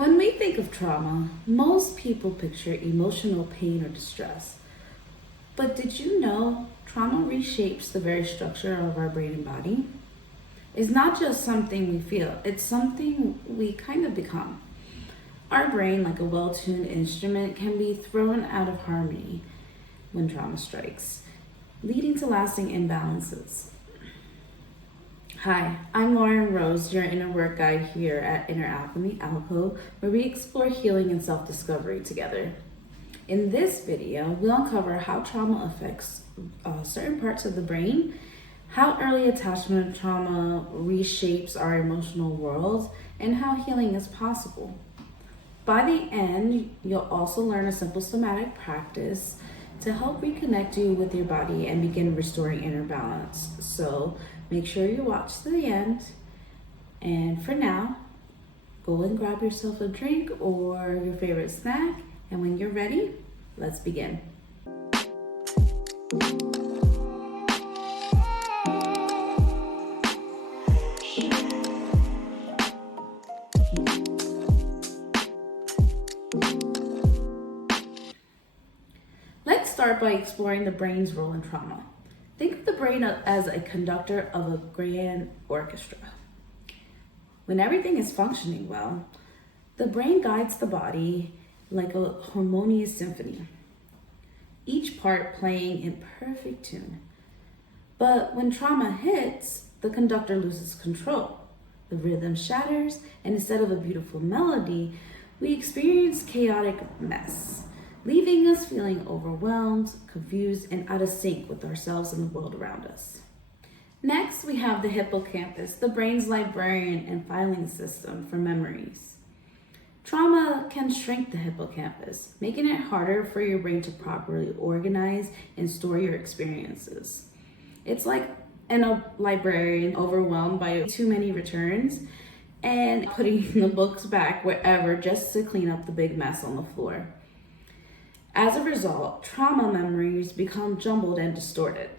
When we think of trauma, most people picture emotional pain or distress. But did you know trauma reshapes the very structure of our brain and body? It's not just something we feel, it's something we kind of become. Our brain, like a well-tuned instrument, can be thrown out of harmony when trauma strikes, leading to lasting imbalances. Hi, I'm Lauren Rose, your inner work guide here at Inner Alchemy Alcove, where we explore healing and self-discovery together. In this video, we'll uncover how trauma affects certain parts of the brain, how early attachment trauma reshapes our emotional world, and how healing is possible. By the end, you'll also learn a simple somatic practice to help reconnect you with your body and begin restoring inner balance. So make sure you watch to the end. And for now, go and grab yourself a drink or your favorite snack. And when you're ready, let's begin. Let's start by exploring the brain's role in trauma. Think of the brain as a conductor of a grand orchestra. When everything is functioning well, the brain guides the body like a harmonious symphony, each part playing in perfect tune. But when trauma hits, the conductor loses control. The rhythm shatters, and instead of a beautiful melody, we experience chaotic mess, leaving us feeling overwhelmed, confused, and out of sync with ourselves and the world around us. Next, we have the hippocampus, the brain's librarian and filing system for memories. Trauma can shrink the hippocampus, making it harder for your brain to properly organize and store your experiences. It's like a librarian overwhelmed by too many returns and putting the books back wherever just to clean up the big mess on the floor. As a result, trauma memories become jumbled and distorted.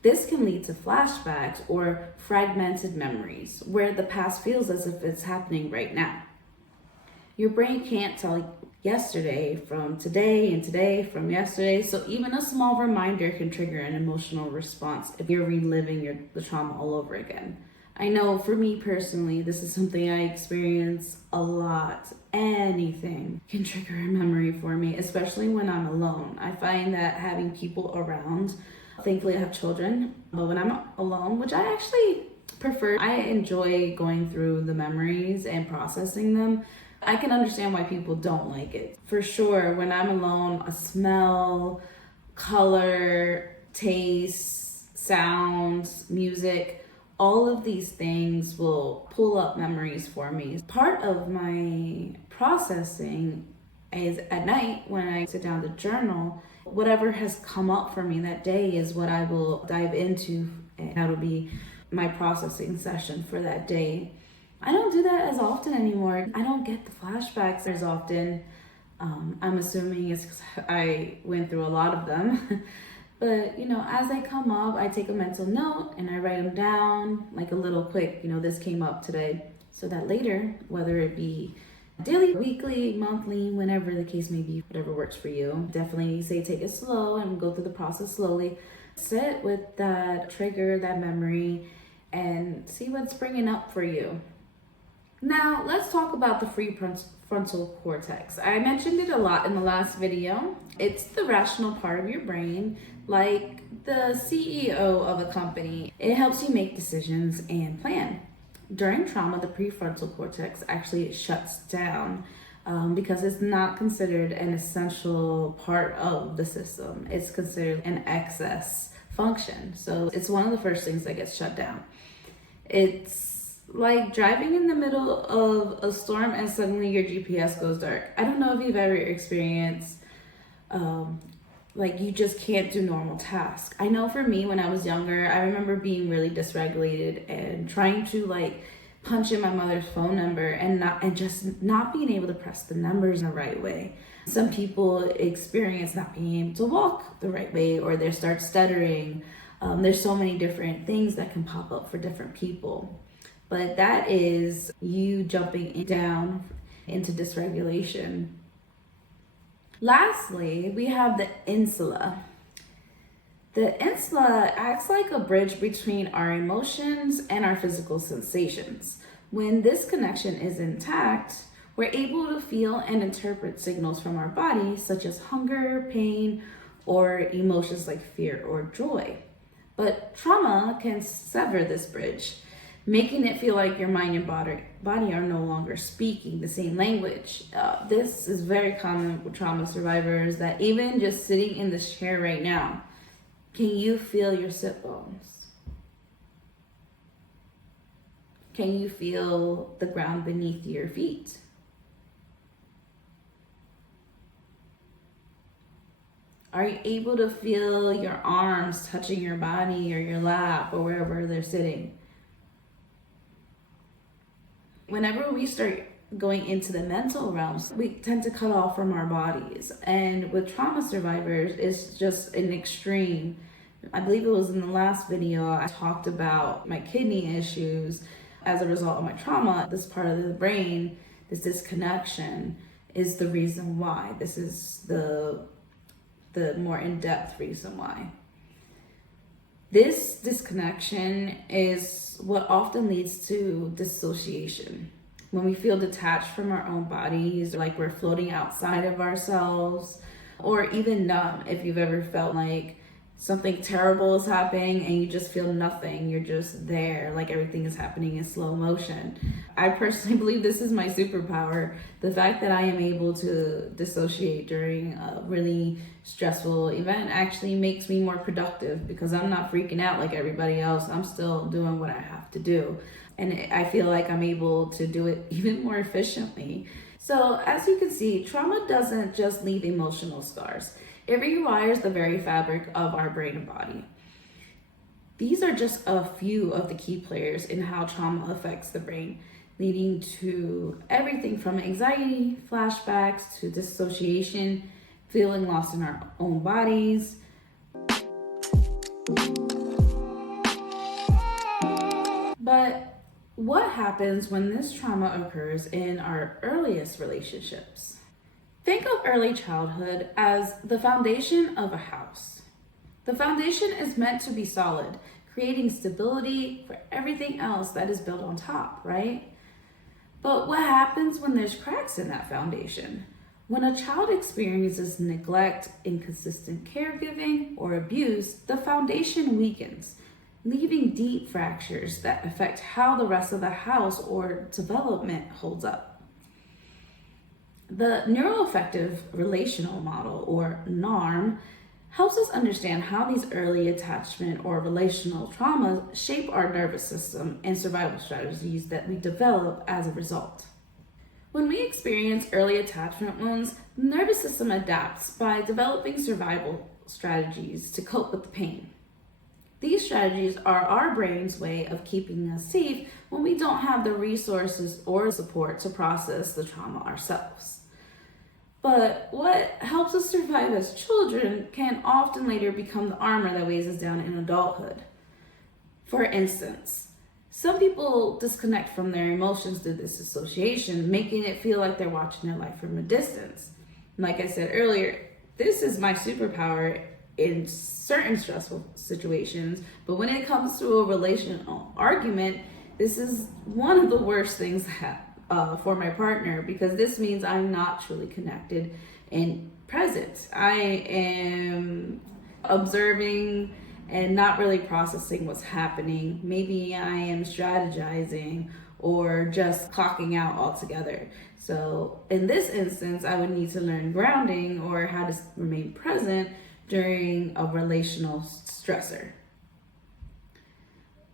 This can lead to flashbacks or fragmented memories, where the past feels as if it's happening right now. Your brain can't tell yesterday from today and today from yesterday, so even a small reminder can trigger an emotional response if you're reliving the trauma all over again. I know for me personally, this is something I experience a lot. Anything can trigger a memory for me, especially when I'm alone. I find that having people around, thankfully I have children, but when I'm alone, which I actually prefer, I enjoy going through the memories and processing them. I can understand why people don't like it. For sure, when I'm alone, a smell, color, taste, sounds, music, all of these things will pull up memories for me. Part of my processing is at night when I sit down to journal, whatever has come up for me that day is what I will dive into, and that'll be my processing session for that day. I don't do that as often anymore. I don't get the flashbacks as often. I'm assuming it's because I went through a lot of them. But, as they come up, I take a mental note and I write them down like a little quick, this came up today. So that later, whether it be daily, weekly, monthly, whenever the case may be, whatever works for you, definitely say take it slow and go through the process slowly. Sit with that trigger, that memory, and see what's bringing up for you. Now, let's talk about the prefrontal cortex. I mentioned it a lot in the last video. It's the rational part of your brain, like the CEO of a company. It helps you make decisions and plan. During trauma, the prefrontal cortex actually shuts down because it's not considered an essential part of the system. It's considered an excess function. So it's one of the first things that gets shut down. It's like driving in the middle of a storm and suddenly your GPS goes dark. I don't know if you've ever experienced like you just can't do normal tasks. I know for me when I was younger, I remember being really dysregulated and trying to punch in my mother's phone number and just not being able to press the numbers in the right way. Some people experience not being able to walk the right way, or they start stuttering. There's so many different things that can pop up for different people. But that is you jumping down into dysregulation. Lastly, we have the insula. The insula acts like a bridge between our emotions and our physical sensations. When this connection is intact, we're able to feel and interpret signals from our body, such as hunger, pain, or emotions like fear or joy. But trauma can sever this bridge, making it feel like your mind and body are no longer speaking the same language. This is very common with trauma survivors, that even just sitting in this chair right now, can you feel your sit bones? Can you feel the ground beneath your feet? Are you able to feel your arms touching your body or your lap or wherever they're sitting? Whenever we start going into the mental realms, we tend to cut off from our bodies. And with trauma survivors, it's just an extreme. I believe it was in the last video, I talked about my kidney issues as a result of my trauma. This part of the brain, this disconnection, is the reason why. This is the more in-depth reason why. This disconnection is what often leads to dissociation. When we feel detached from our own bodies, like we're floating outside of ourselves, or even numb. If you've ever felt like something terrible is happening and you just feel nothing, you're just there, like everything is happening in slow motion. I personally believe this is my superpower. The fact that I am able to dissociate during a really stressful event actually makes me more productive, because I'm not freaking out like everybody else. I'm still doing what I have to do. And I feel like I'm able to do it even more efficiently. So as you can see, trauma doesn't just leave emotional scars. It rewires the very fabric of our brain and body. These are just a few of the key players in how trauma affects the brain, leading to everything from anxiety, flashbacks, to dissociation, feeling lost in our own bodies. But what happens when this trauma occurs in our earliest relationships? Think of early childhood as the foundation of a house. The foundation is meant to be solid, creating stability for everything else that is built on top, right? But what happens when there's cracks in that foundation? When a child experiences neglect, inconsistent caregiving, or abuse, the foundation weakens, leaving deep fractures that affect how the rest of the house or development holds up. The neuroaffective relational model, or NARM, helps us understand how these early attachment or relational traumas shape our nervous system and survival strategies that we develop as a result. When we experience early attachment wounds, the nervous system adapts by developing survival strategies to cope with the pain. These strategies are our brain's way of keeping us safe when we don't have the resources or support to process the trauma ourselves. But what helps us survive as children can often later become the armor that weighs us down in adulthood. For instance, some people disconnect from their emotions through this dissociation, making it feel like they're watching their life from a distance. Like I said earlier, this is my superpower in certain stressful situations, but when it comes to a relational argument, this is one of the worst things for my partner, because this means I'm not truly connected and present. I am observing and not really processing what's happening. Maybe I am strategizing or just clocking out altogether. So in this instance, I would need to learn grounding, or how to remain present during a relational stressor.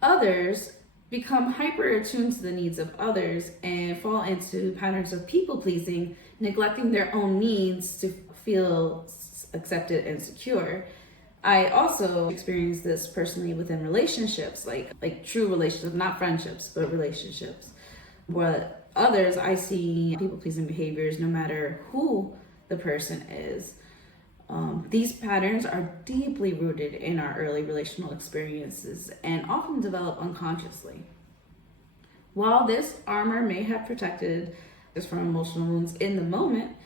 Others become hyper attuned to the needs of others and fall into patterns of people pleasing, neglecting their own needs to feel accepted and secure. I also experienced this personally within relationships, like true relationships, not friendships, but relationships. But others, I see people pleasing behaviors no matter who the person is. These patterns are deeply rooted in our early relational experiences and often develop unconsciously. While this armor may have protected Just from emotional wounds in the moment,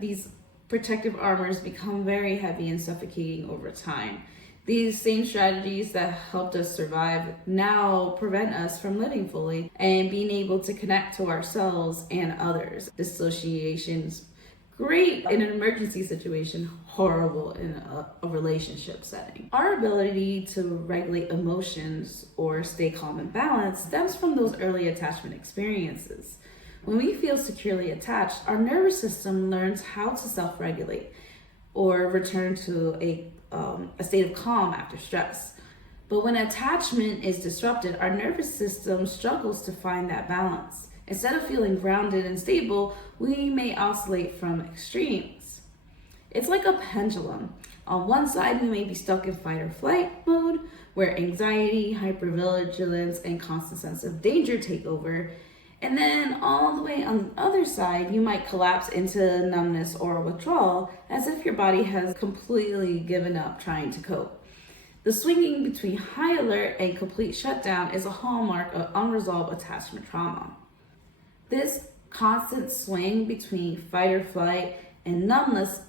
these protective armors become very heavy and suffocating over time. These same strategies that helped us survive now prevent us from living fully and being able to connect to ourselves and others. Dissociation's great in an emergency situation, horrible in a relationship setting. Our ability to regulate emotions or stay calm and balanced stems from those early attachment experiences. When we feel securely attached, our nervous system learns how to self-regulate or return to a state of calm after stress. But when attachment is disrupted, our nervous system struggles to find that balance. Instead of feeling grounded and stable, we may oscillate from extremes. It's like a pendulum. On one side, we may be stuck in fight or flight mode, where anxiety, hypervigilance, and constant sense of danger take over. And then all the way on the other side, you might collapse into numbness or withdrawal, as if your body has completely given up trying to cope. The swinging between high alert and complete shutdown is a hallmark of unresolved attachment trauma. This constant swing between fight or flight and numbness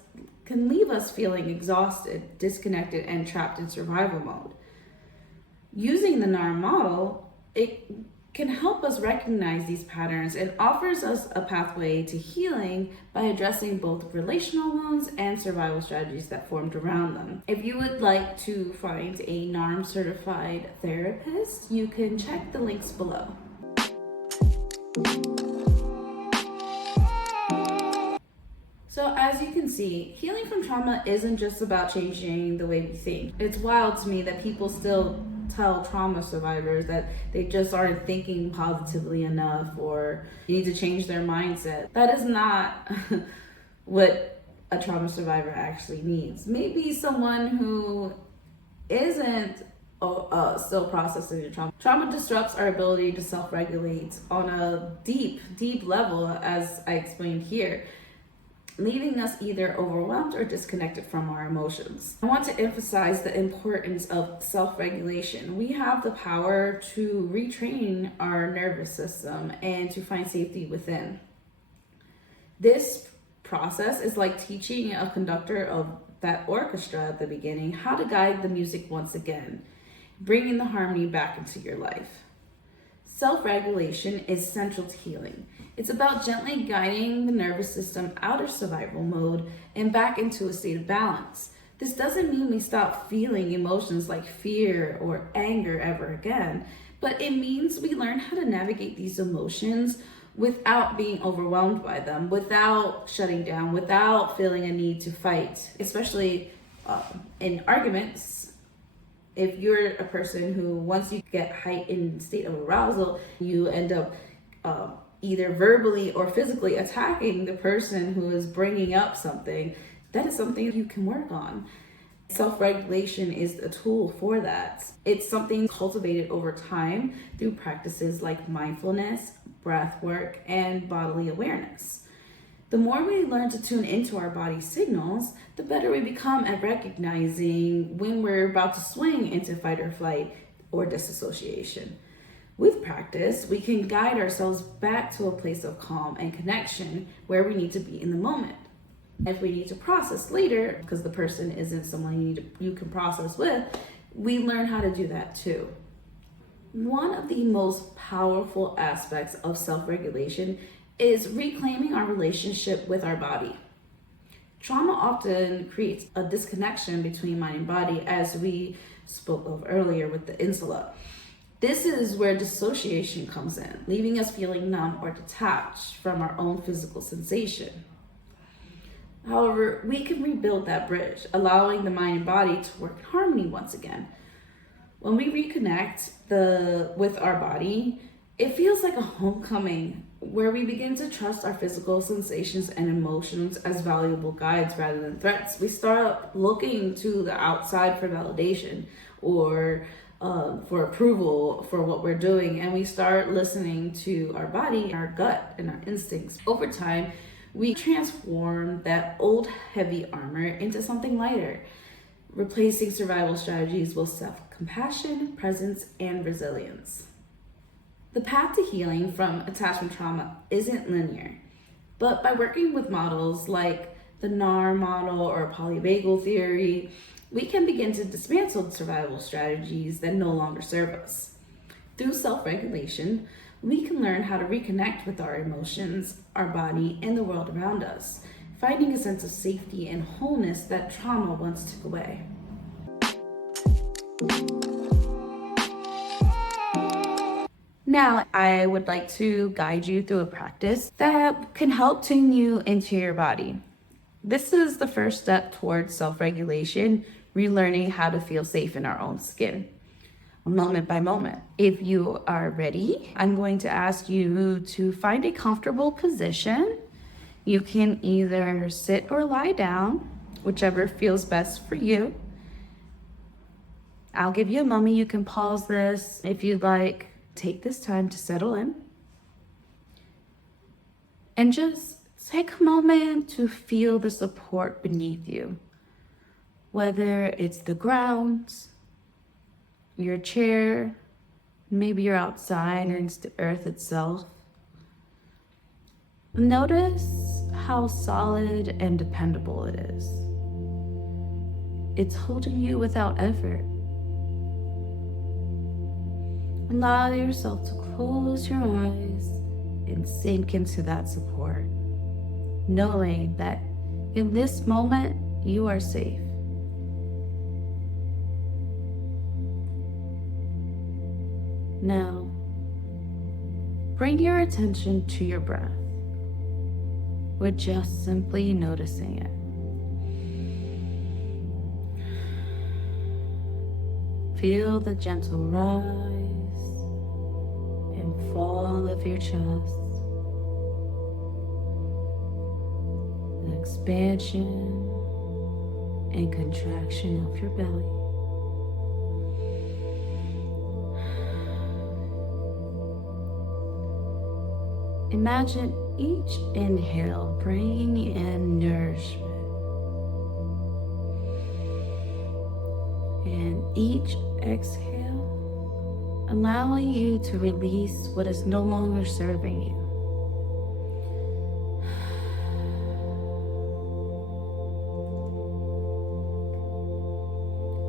can leave us feeling exhausted, disconnected, and trapped in survival mode. Using the NAR model, it can help us recognize these patterns and offers us a pathway to healing by addressing both relational wounds and survival strategies that formed around them. If you would like to find a NARM certified therapist, you can check the links below. So as you can see, healing from trauma isn't just about changing the way we think. It's wild to me that people still tell trauma survivors that they just aren't thinking positively enough or you need to change their mindset. That is not what a trauma survivor actually needs. Maybe someone who isn't still processing the trauma. Trauma disrupts our ability to self-regulate on a deep level, as I explained here, leaving us either overwhelmed or disconnected from our emotions. I want to emphasize the importance of self-regulation. We have the power to retrain our nervous system and to find safety within. This process is like teaching a conductor of that orchestra at the beginning how to guide the music once again, bringing the harmony back into your life. Self-regulation is central to healing. It's about gently guiding the nervous system out of survival mode and back into a state of balance. This doesn't mean we stop feeling emotions like fear or anger ever again, but it means we learn how to navigate these emotions without being overwhelmed by them, without shutting down, without feeling a need to fight, especially in arguments. If you're a person who, once you get heightened state of arousal, you end up either verbally or physically attacking the person who is bringing up something, that is something you can work on. Self-regulation is a tool for that. It's something cultivated over time through practices like mindfulness, breath work, and bodily awareness. The more we learn to tune into our body signals, the better we become at recognizing when we're about to swing into fight or flight or disassociation. With practice, we can guide ourselves back to a place of calm and connection where we need to be in the moment. If we need to process later, because the person isn't someone you can process with, we learn how to do that too. One of the most powerful aspects of self-regulation is reclaiming our relationship with our body. Trauma often creates a disconnection between mind and body, as we spoke of earlier with the insula. This is where dissociation comes in, leaving us feeling numb or detached from our own physical sensation. However, we can rebuild that bridge, allowing the mind and body to work in harmony once again. When we reconnect with our body, it feels like a homecoming where we begin to trust our physical sensations and emotions as valuable guides rather than threats. We start looking to the outside for validation or for approval for what we're doing, and we start listening to our body, our gut, and our instincts. Over time, we transform that old heavy armor into something lighter, replacing survival strategies with self-compassion, presence, and resilience. The path to healing from attachment trauma isn't linear. But by working with models like the NAR model or polyvagal theory, we can begin to dismantle survival strategies that no longer serve us. Through self-regulation, we can learn how to reconnect with our emotions, our body, and the world around us, finding a sense of safety and wholeness that trauma once took away. Now, I would like to guide you through a practice that can help tune you into your body. This is the first step towards self-regulation, relearning how to feel safe in our own skin, moment by moment. If you are ready, I'm going to ask you to find a comfortable position. You can either sit or lie down, whichever feels best for you. I'll give you a moment. You can pause this if you'd like. Take this time to settle in. And just take a moment to feel the support beneath you. Whether it's the ground, your chair, maybe you're outside and it's the earth itself. Notice how solid and dependable it is. It's holding you without effort. Allow yourself to close your eyes and sink into that support, knowing that in this moment you are safe. Now, bring your attention to your breath. We're just simply noticing it. Feel the gentle rise and fall of your chest, the expansion and contraction of your belly. Imagine each inhale bringing in nourishment, and each exhale allowing you to release what is no longer serving you.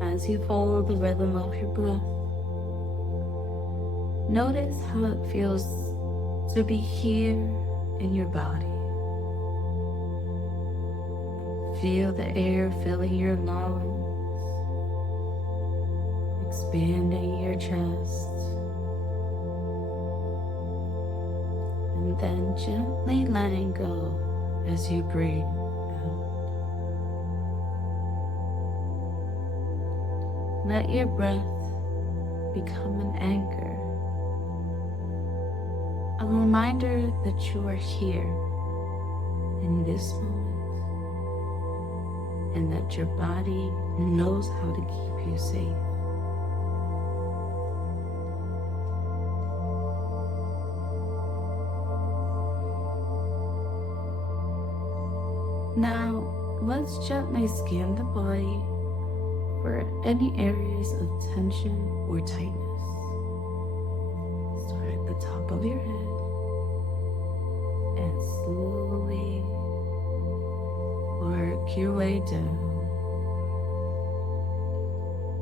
As you follow the rhythm of your breath, notice how it feels to be here in your body. Feel the air filling your lungs, expanding your chest, and then gently letting go as you breathe out. Let your breath become an anchor, a reminder that you are here in this moment and that your body knows how to keep you safe. Now, let's gently scan the body for any areas of tension or tightness. Start at the top of your head and slowly work your way down,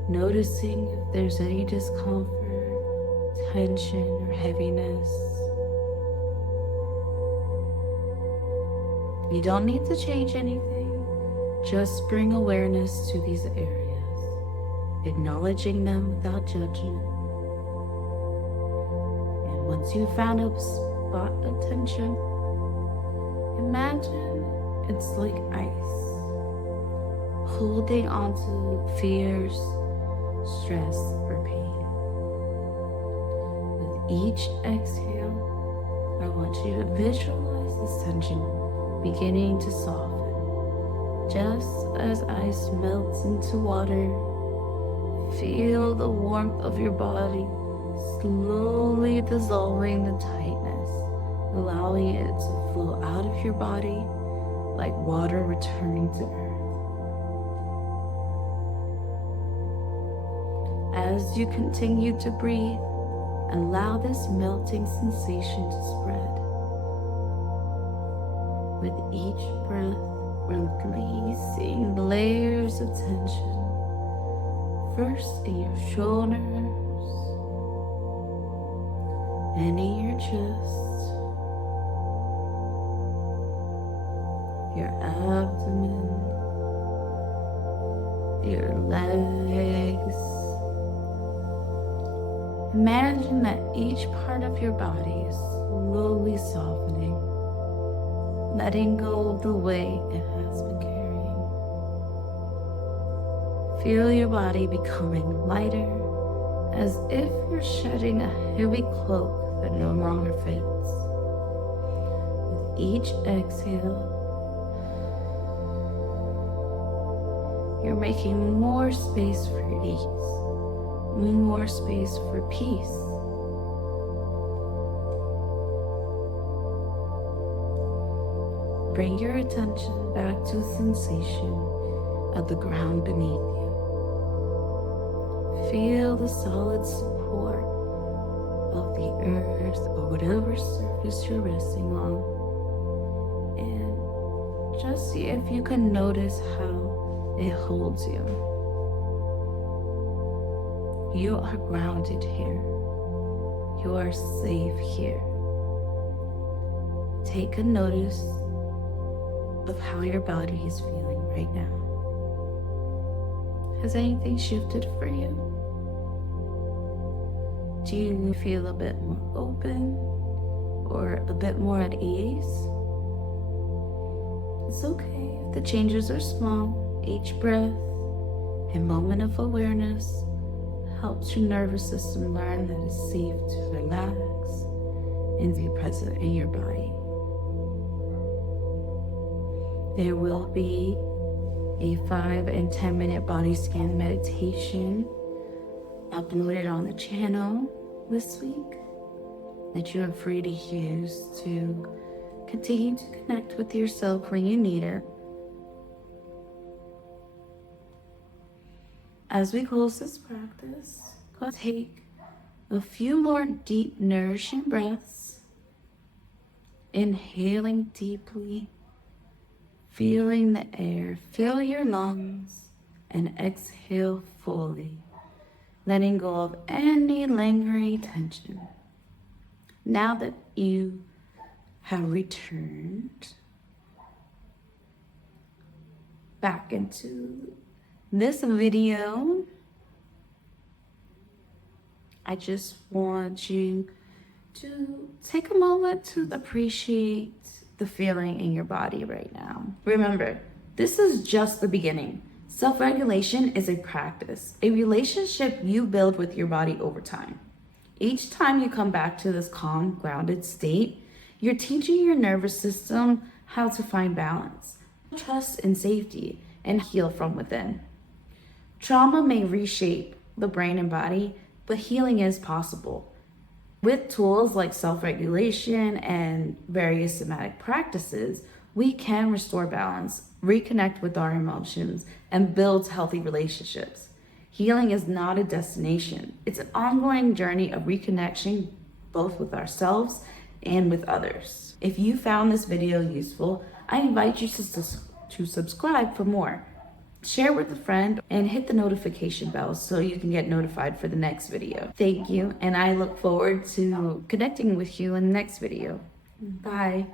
noticing if there's any discomfort, tension, or heaviness. You don't need to change anything, just bring awareness to these areas, acknowledging them without judgment. And once you've found a spot of tension, imagine it's like ice, holding onto fears, stress, or pain. With each exhale, I want you to visualize this tension beginning to soften. Just as ice melts into water, feel the warmth of your body slowly dissolving the tightness, allowing it to flow out of your body like water returning to earth. As you continue to breathe, allow this melting sensation to spread. With each breath, releasing layers of tension. First in your shoulders and in your chest, your abdomen, your legs. Imagine that each part of your body is slowly softening, letting go of the weight it has been carrying. Feel your body becoming lighter, as if you're shedding a heavy cloak that no longer fits. With each exhale, you're making more space for ease, more space for peace. Bring your attention back to the sensation of the ground beneath you. Feel the solid support of the earth or whatever surface you're resting on. And just see if you can notice how it holds you. You are grounded here. You are safe here. Take a notice of how your body is feeling right now. Has anything shifted for you? Do you feel a bit more open or a bit more at ease? It's okay if the changes are small. Each breath and moment of awareness helps your nervous system learn that it's safe to relax and be present in your body. There will be a 5 and 10 minute body scan meditation uploaded on the channel this week that you are free to use to continue to connect with yourself when you need it. As we close this practice, go take a few more deep, nourishing breaths, inhaling deeply, feeling the air fill your lungs, and exhale fully, letting go of any lingering tension. Now that you have returned back into this video, I just want you to take a moment to appreciate the feeling in your body right now. Remember, this is just the beginning. Self-regulation is a practice, a relationship you build with your body over time. Each time you come back to this calm, grounded state, you're teaching your nervous system how to find balance, trust and safety, and heal from within. Trauma may reshape the brain and body, but healing is possible. With tools like self-regulation and various somatic practices, we can restore balance, reconnect with our emotions, and build healthy relationships. Healing is not a destination. It's an ongoing journey of reconnection, both with ourselves and with others. If you found this video useful, I invite you to subscribe for more. Share with a friend and hit the notification bell so you can get notified for the next video. Thank you, and I look forward to connecting with you in the next video. Bye.